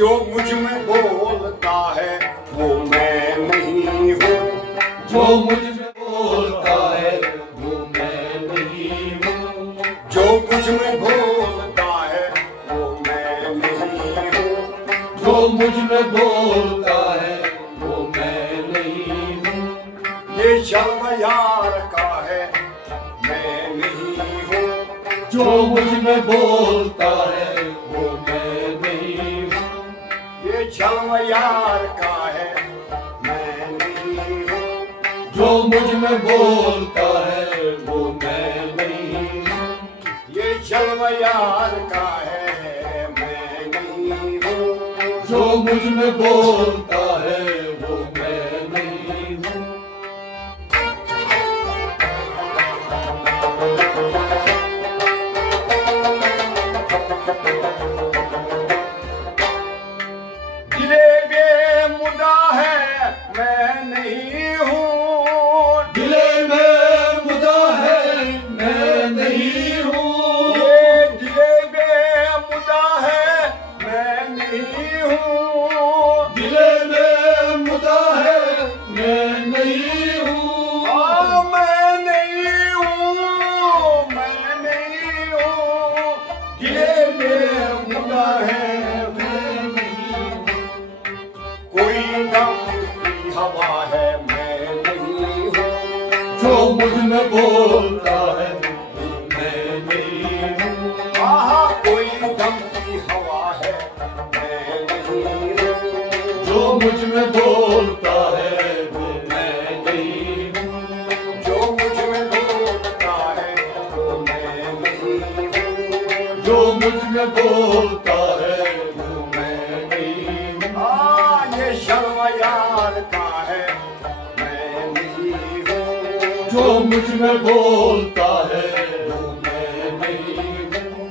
जो मुझ में बोलता है वो मैं नहीं हूँ। जो मुझ में बोलता है वो मैं नहीं हूँ। जो मुझ में बोलता है वो मैं नहीं हूँ। जो मुझ में बोलता है वो मैं नहीं हूँ। ये जन्म यार का है मैं नहीं हूँ। जो मुझ में बोलता है वो मैं नहीं हूँ। ये जन्म यार का है मैं नहीं हूँ। जो मुझ में बोलता है वो मैं नहीं हूँ। ये जन्म यार का है मैं नहीं हूँ। जो मुझ में बोलता है वो मैं नहीं हूँ। दिले बेमुदा है मैं नहीं हूँ। दिले में मुदा है मैं नहीं हूँ। ये दिले बेमुदा है मैं नहीं हूँ। दिले में मुदा है मैं नहीं हूँ। हाँ मैं नहीं हूँ, मैं नहीं हूँ। दिले बेमुदा है मैं नहीं हूँ। कोई गम की हवा है मैं नहीं हूँ। जो मुझ में बोलता है वो मैं नहीं हूँ। आहा कोई गम की हवा है मैं नहीं हूँ। जो मुझ में बोलता है वो मैं नहीं हूँ। जो मुझ में बोलता है वो मैं नहीं हूँ। जो मुझ में बोलता है वो मैं नहीं हूँ। ये शर्म यार का है मैं नहीं हूँ। जो मुझ में बोलता है वो मैं नहीं हूँ।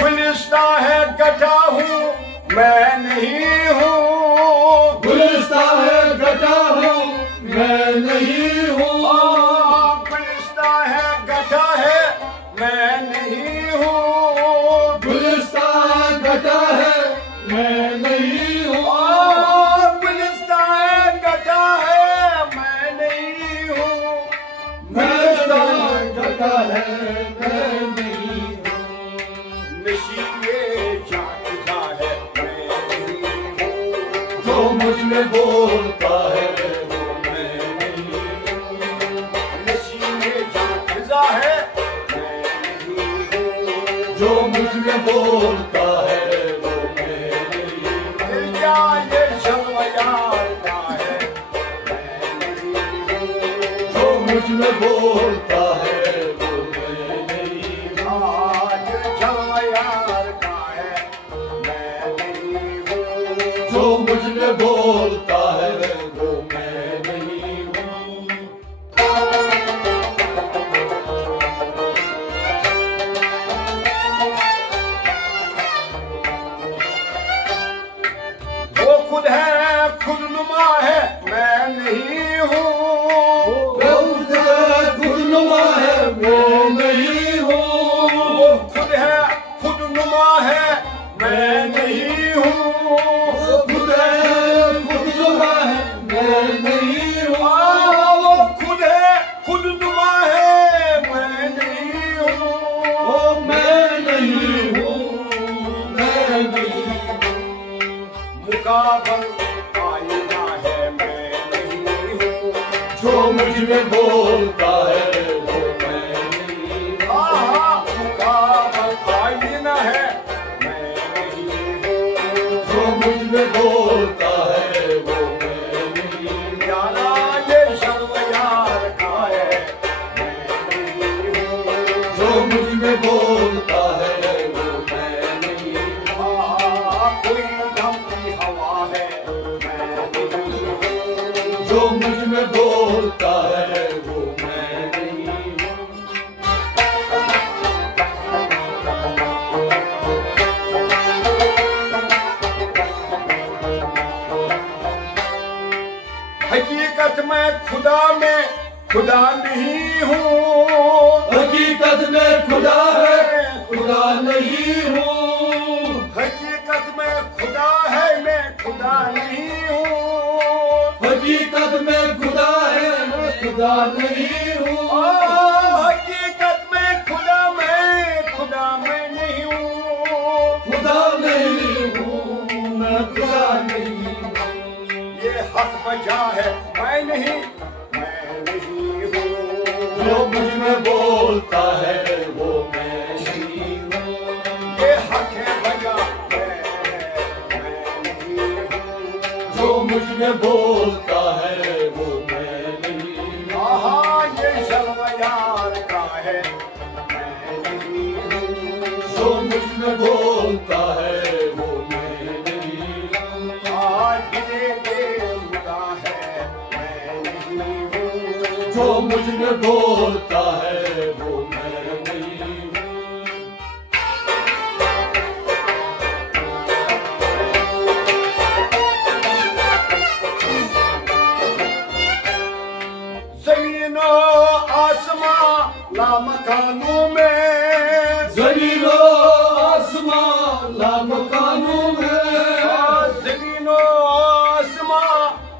गुलिस्ता है गटा हूँ मैं नहीं हूँ। गुलिस्ता है गटा हूँ मैं नहीं हूँ। गुलिस्ता है गटा है मैं नहीं हूँ। गुलिस्ता गटा है मैं नहीं हूँ। गुलिस्ता है गटा है मैं नहीं हूँ। गुलिस्ता गटा है मैं नहीं हूँ। नशीबे जागता है मैं नहीं हूँ। जो मुझ में बोलता है वो मैं नहीं हूँ। नशीबे जागता है मैं नहीं हूँ। जो मुझ में बोलता है वो मैं नहीं हूँ। क्या ये शर्म यार का है मैं नहीं हूँ। जो मुझ में बोलता है वो मैं नहीं हूँ। आज शर्म यार का है मैं नहीं हूँ। जो मुझ में बोलता है वो मैं नहीं हूँ। वो खुद है खुद नुमा है मैं नहीं हूँ। वो खुदनुमा है मैं नहीं हूँ। वो खुद है खुद नुमा है मैं नहीं हूँ। वो खुद है खुदनुमा है मैं नहीं हूँ। वो खुद है खुद नुमा है मैं नहीं हूँ। ओ मैं नहीं हूँ, मैं नहीं हूँ। मुकाबल आईना है मैं नहीं हूँ। जो मुझ में बोलता है वो मैं नहीं हूँ। मुकाबल आईना है मैं नहीं हूँ। जो मुझ में बोलता है वो मैं नहीं हूँ। यारा ये शर्म यार का है मैं नहीं हूँ। जो मुझ में बोलता है वो मैं नहीं हूँ। कोई गम की हवा है मैं नहीं हूँ। जो मुझ में बोलता है वो मैं नहीं हूँ। हकीकत में खुदा नहीं हूँ। हकीकत में खुदा है, खुदा नहीं हूँ। हकीकत में खुदा है, मैं खुदा नहीं हूँ। हकीकत में खुदा है, मैं खुदा नहीं हूँ। हकीकत में खुदा मैं नहीं हूँ। खुदा नहीं हूँ, मैं खुदा नहीं हूँ। ये हक बजा है, मैं नहीं हूँ। जो मुझ में बोलता है वो मैं नहीं हूँ। ये हक है बजा है, मैं नहीं हूँ। जो मुझ में बोलता है वो मैं नहीं हूँ। ये जलवा यार का है, मैं नहीं हूँ। जो मुझ में बोलता है वो मैं नहीं हूँ। गिरे बेहुदा है, मैं नहीं हूँ। जो मुझ में बोलता है वो मैं नहीं हूँ। ज़मीनो आसमां लामकानों में, ज़मीनो आसमां लामकानों में, ज़मीनो आसमां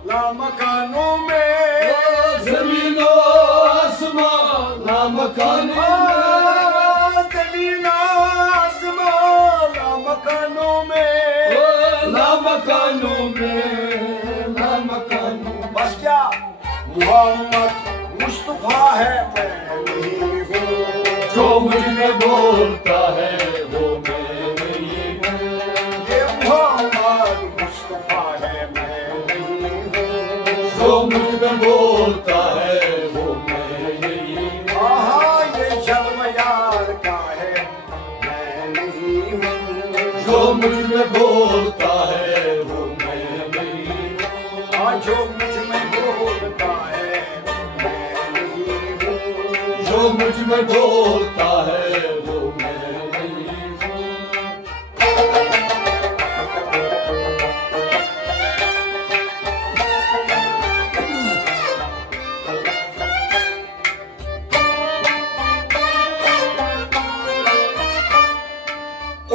लामकानों में, ज़मीनो आसमां लामकानों में, ज़मीनो आसमां लामकानों में, लामकानों में, लामकानों। बस क्या मोहम्मद मुस्तफा है, मैं नहीं हूँ। जो मुझ में बोलता है वो मैं नहीं हूँ। ये मोहम्मद मुस्तफा है, मैं नहीं हूँ। जो मुझ में बोलता है वो मैं नहीं हूँ। ये जलवा यार का है, मैं नहीं हूँ। जो मुझ में बोलता है वो मैं नहीं हूँ। जो मुझ में बोलता है, मैं नहीं हूँ। जो मुझ में बोलता है वो मैं नहीं हूँ।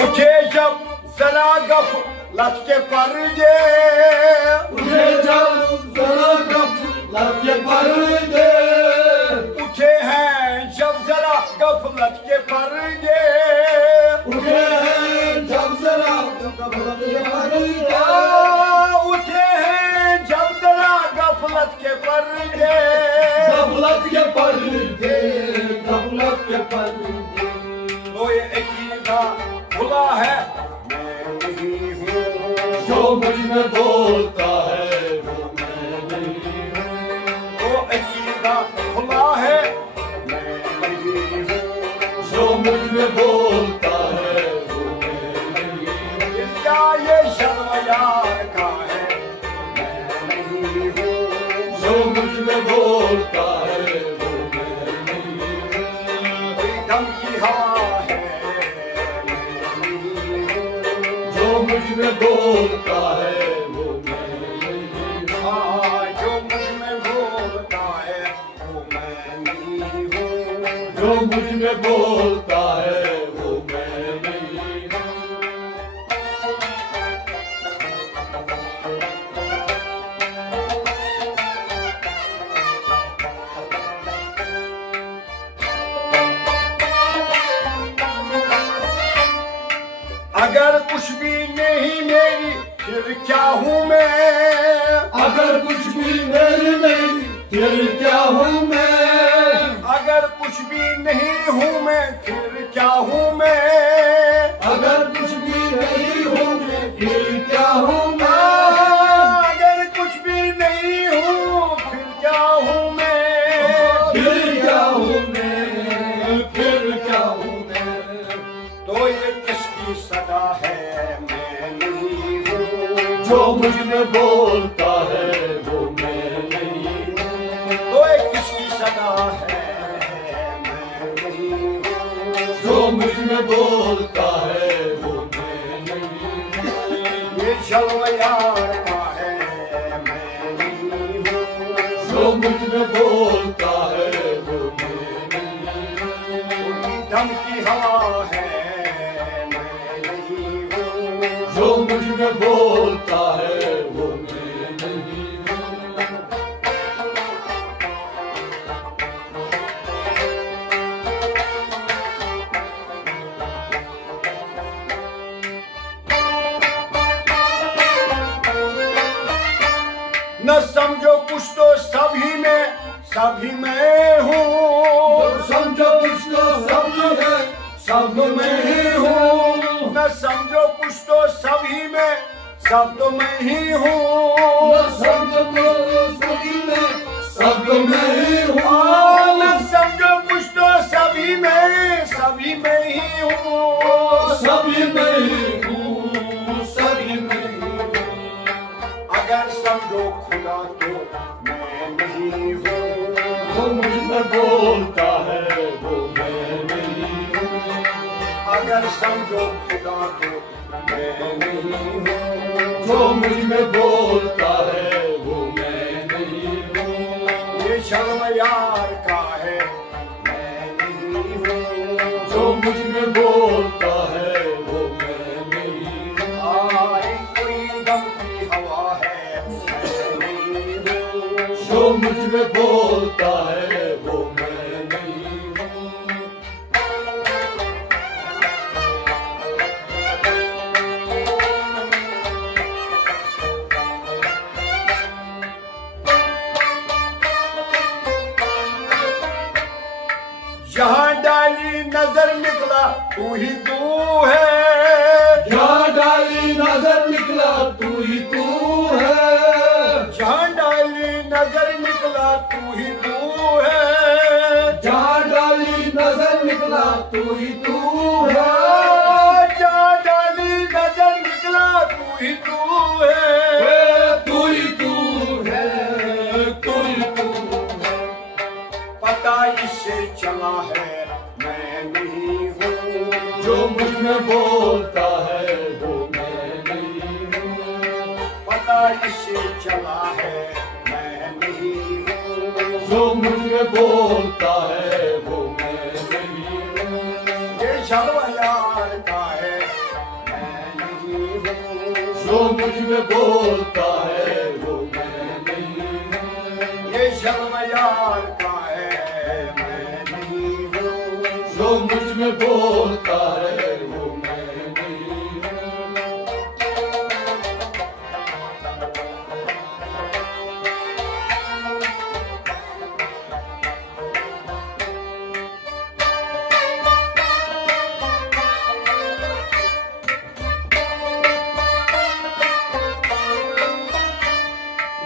उठे जब जरा गफलत के पर्दे, उठे जब जरा गफलत के पर्दे, उठे हैं जब जरा गफलत के पर्दे, उठे हैं जब जरा गफलत के पर्दे, उठे हैं जब जरा गफलत के पर्दे, गफलत के पर्दे, गफलत के पर्दे। तो ये अकीदा खुला है, मैं नहीं हूँ। जो मुझ में बोलता है वो मैं नहीं हूँ। तो अकीदा खुला है, मैं नहीं हूँ। जो मुझ में बोलता है वो मैं नहीं हूँ। क्या ये शर्म यार का है, मैं नहीं हूँ। जो मुझ में बोलता है वो मैं नहीं हूँ। कोई गम की हवा है, मैं नहीं हूँ। जो मुझ में बोलता है वो मैं नहीं हूँ। जो मुझ में बोलता है वो मैं नहीं हूँ। जो मुझ में बोलता है वो मैं नहीं हूँ। अगर कुछ भी नहीं मेरी फिर क्या हूँ मैं, अगर कुछ भी मेरी नहीं फिर क्या हूँ मैं, अगर कुछ भी नहीं हूँ मैं फिर क्या हूँ मैं, अगर कुछ भी नहीं हूँ मैं फिर क्या हूँ मैं, अगर कुछ भी नहीं हूँ फिर क्या हूँ मैं, फिर क्या हूँ मैं, फिर क्या हूँ मैं। तो ये किसकी सदा है, मैं नहीं हूँ। जो मुझ में बोलता है वो मैं नहीं हूँ। तो ये किसकी सदा है, मैं नहीं हूँ। जो मुझ में बोलता है वो मैं नहीं हूँ। ये जलवा यार का है, मैं नहीं हूँ। जो मुझ में बोलता है वो मैं नहीं हूँ। दम की हवा है मैं नहीं हूँ। जो मुझ में बोलता है वो मैं नहीं हूँ। न समझो कुछ तो सभी में हूँ। समझो कुछ तो सब है, सब में ही हूँ। न समझो कुछ तो सभी में, सब तो मैं ही हूँ। सब सभी में, सब में ही हूँ। न समझो कुछ तो सभी में ही हूँ। सभी में ही हूँ, सभी में ही हूँ। अगर समझो खुदा तो मैं नहीं हूँ। जो मुझ में बोलता है वो मैं नहीं हूँ। अगर समझो खुदा तो मैं नहीं हूँ। जो मुझ में बोलता है वो मैं नहीं हूँ। ये शर्म यार का है मैं नहीं हूँ। जो मुझ में बोलता है वो मैं नहीं हूँ। आए कोई दम की हवा है मैं नहीं हूँ। जो मुझ में बोलता है वो मैं नहीं हूँ। जहाँ डाली नजर निकला तू ही तू है। जहाँ डाली नजर निकला तू ही तू है। जहाँ डाली नजर निकला तू ही तू है। जहाँ डाली नजर निकला तू ही तू है। जहाँ डाली नजर निकला तू ही तू है। तू ही तू है, तू ही तू है। पता इससे चला है मैं नहीं हूँ। जो मुझ में बोलता है वो मैं नहीं हूँ। पता इससे चला है मैं नहीं हूँ। जो मुझ में बोलता है वो मैं नहीं हूँ। ये शर्म यार का है मैं नहीं हूँ। जो मुझ में बोलता है वो मैं नहीं हूँ। ये शर्म यार का है मैं नहीं हूँ। जो मुझ में बोलता है वो मैं नहीं हूँ।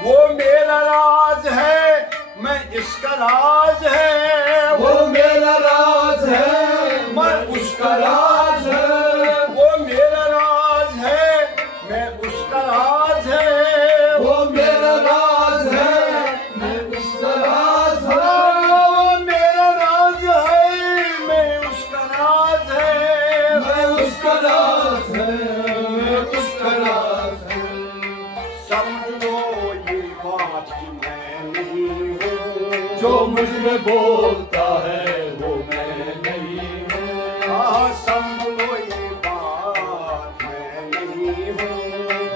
वो मेरा राज है मैं इसका राज है। वो मेरा राज है, मैं उसका राज है। वो मेरा राज है मैं उसका राज है। वो मेरा राज है, मैं उसका राज है। वो मेरा राज है मैं उसका राज है। मैं उसका राज है, मैं उसका राज है। समझ लो ये बात कि मैं नहीं हूँ। जो मुझ में बोलता है वो मैं नहीं हूँ। समझ लो ये बात मैं नहीं हूँ।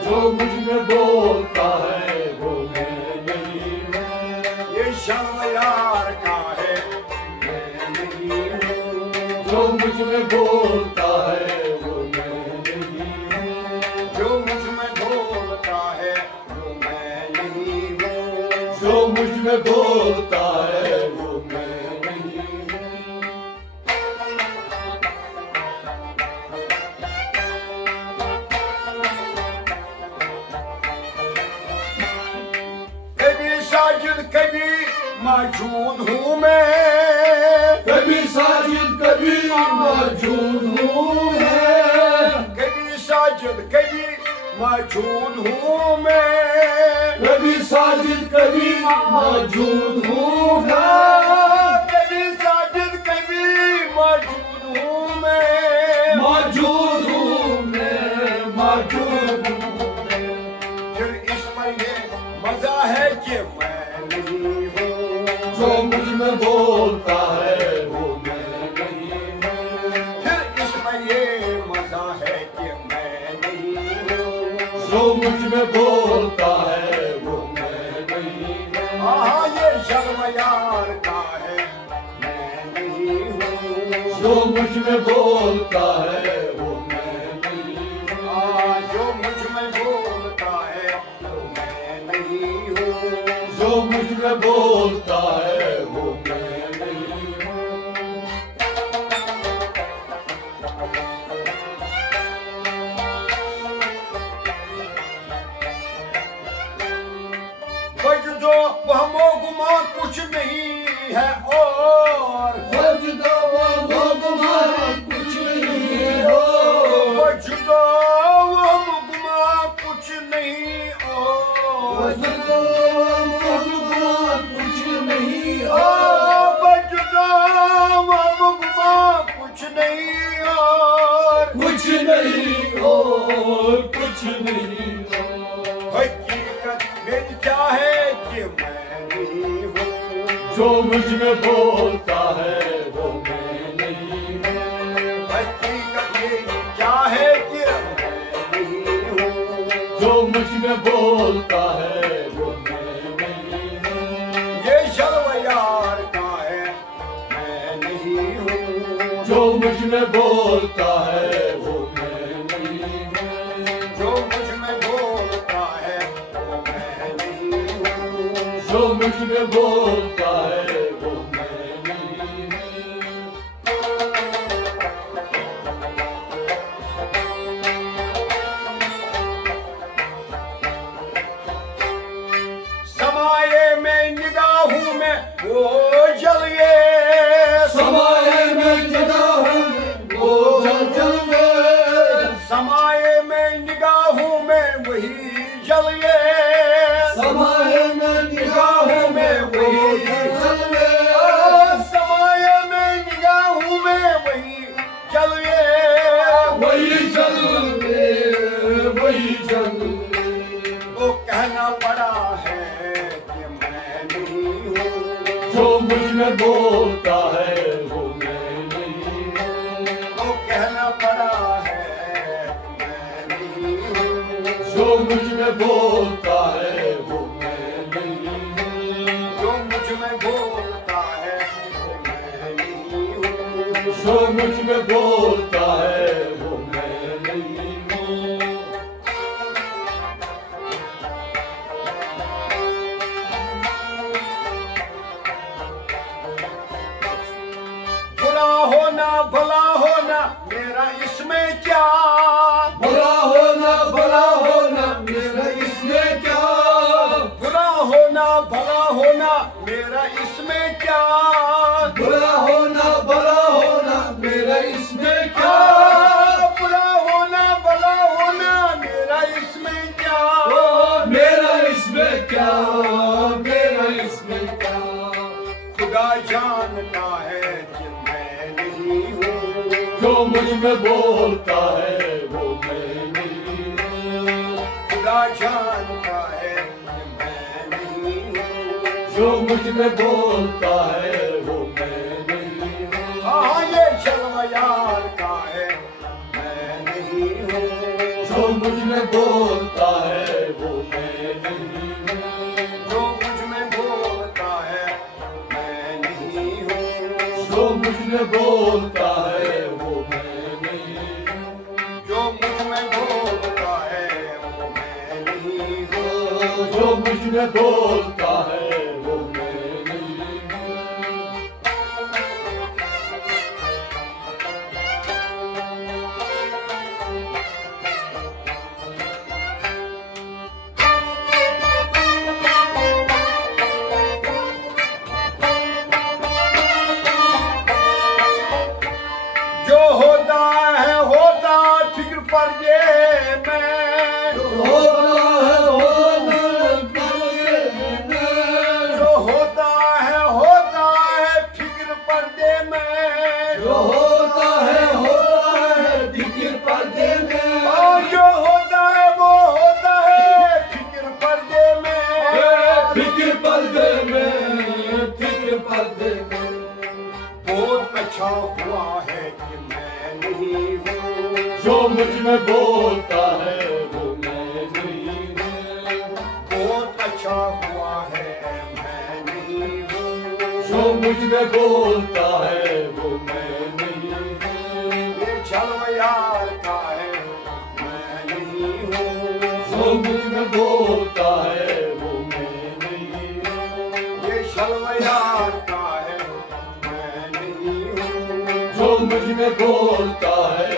जो मुझ में बोलता है वो मैं नहीं हूँ। ये शर्म यार का है मैं नहीं हूँ। जो मुझ में बोलता है वो मैं नहीं हूँ। जो मुझ में बोलता है वो मैं नहीं हूँ। जो मुझ में बोलता है वो मैं नहीं हूँ। कभी साजिद कभी मौजूद हूँ मैं। कभी साजिद कभी मौजूद हूँ मैं। कभी साजिद कभी मौजूद हूँ मैं। कभी साजिद कभी मौजूद हूँ मैं। कभी साजिद कभी मौजूद हूँ मैं। मौजूद हूँ मैं, मौजूद हूँ मैं। फिर इस पर ये मजा है कि मैं नहीं हाँ ये जलवा यार का है मैं नहीं हूँ। जो मुझ में बोलता है वो मैं नहीं हूँ। हाँ जो मुझ में बोलता है वो मैं नहीं हूँ। जो मुझ में बोलता है वो मैं नहीं हूँ। बजदो वहमो गुमा कुछ नहीं है और बजदो वहमो गुमा कुछ नहीं है और बजदो वहमो गुमा कुछ नहीं और बजदो वहमो गुमा कुछ नहीं और बजदो वहमो गुमा कुछ नहीं और कुछ नहीं और कुछ नहीं और हकीकत मेरी क्या है कि मैं नहीं हूँ। जो मुझ में बोलता है वो मैं नहीं हूँ। हकीकत मेरी क्या है कि मैं नहीं हूँ। जो मुझ में बोलता है वो मैं नहीं हूँ। ये जलवा यार का है मैं नहीं हूँ। जो मुझ में बोलता है वो मैं नहीं हूँ। जो मुझ में बोलता है वो मैं नहीं हूँ। जो मुझ में बोलता है वो मैं नहीं हूँ। समाये में निगाहों में वो जलिए समाये में निगाहों में वो जलिए समाये में निगाहों में वही जलिए समाये में निगाहों में वो जलिए समाये में निगाहों में वही जलिए वही जलिए वही जलिए वो कहना पड़ा है कि मैं नहीं हूँ। जो मुझ में बोलता है वो मैं नहीं हूँ। वो कहना पड़ा है कि मैं नहीं हूँ। जो मुझ में बोलता है वो मैं नहीं हूँ। जो मुझ में बोलता है वो मैं नहीं हूँ। जो मुझ में बोलता है वो मैं नहीं हूँ। बुरा होना भला होना मेरा इसमें क्या बुरा होना मेरा इसमें क्या बुरा होना भला होना मेरा इसमें क्या बुरा होना भला होना मेरा इसमें क्या बुरा होना भला होना मेरा इसमें क्या मेरा इसमें क्या मेरा इसमें क्या खुदा जानता है कि मैं नहीं हूँ। जो मुझ में बोलता है वो मैं नहीं हूँ। खुदा जानता है कि मैं नहीं हूँ। जो मुझ में बोलता है वो मैं नहीं हूँ। हाँ ये जलवा यार का है मैं नहीं हूँ। जो मुझ में बोलता है वो मैं नहीं हूँ। जो मुझ में बोलता है मैं नहीं हूँ। जो मुझ में बोलता है वो मैं नहीं हूँ। जो मुझ में बोलता है वो मैं नहीं हूँ। जो मुझ में बोलता है वो मैं नहीं हूँ। जो होता है होता फिक्र पर ये मैं होता है जो होता है फिक्र पर दे मैं जो होता है फिक्र पर्दे में और जो होता है वो होता है फिक्र पर दे मैं फिक्र पर्दे में फिक्र पर्दे में बहुत अच्छा हुआ है कि मैं नहीं हूँ। जो मुझ में बोलता है वो मैं नहीं हूँ। बहुत अच्छा हुआ है मैं मुझ में बोलता है वो मैं नहीं हूँ। ये छलवा यार का है मैं नहीं हूँ। जो मुझ में बोलता है वो मैं नहीं हूँ। ये छलवा यार का है मैं नहीं हूँ। जो मुझ में बोलता है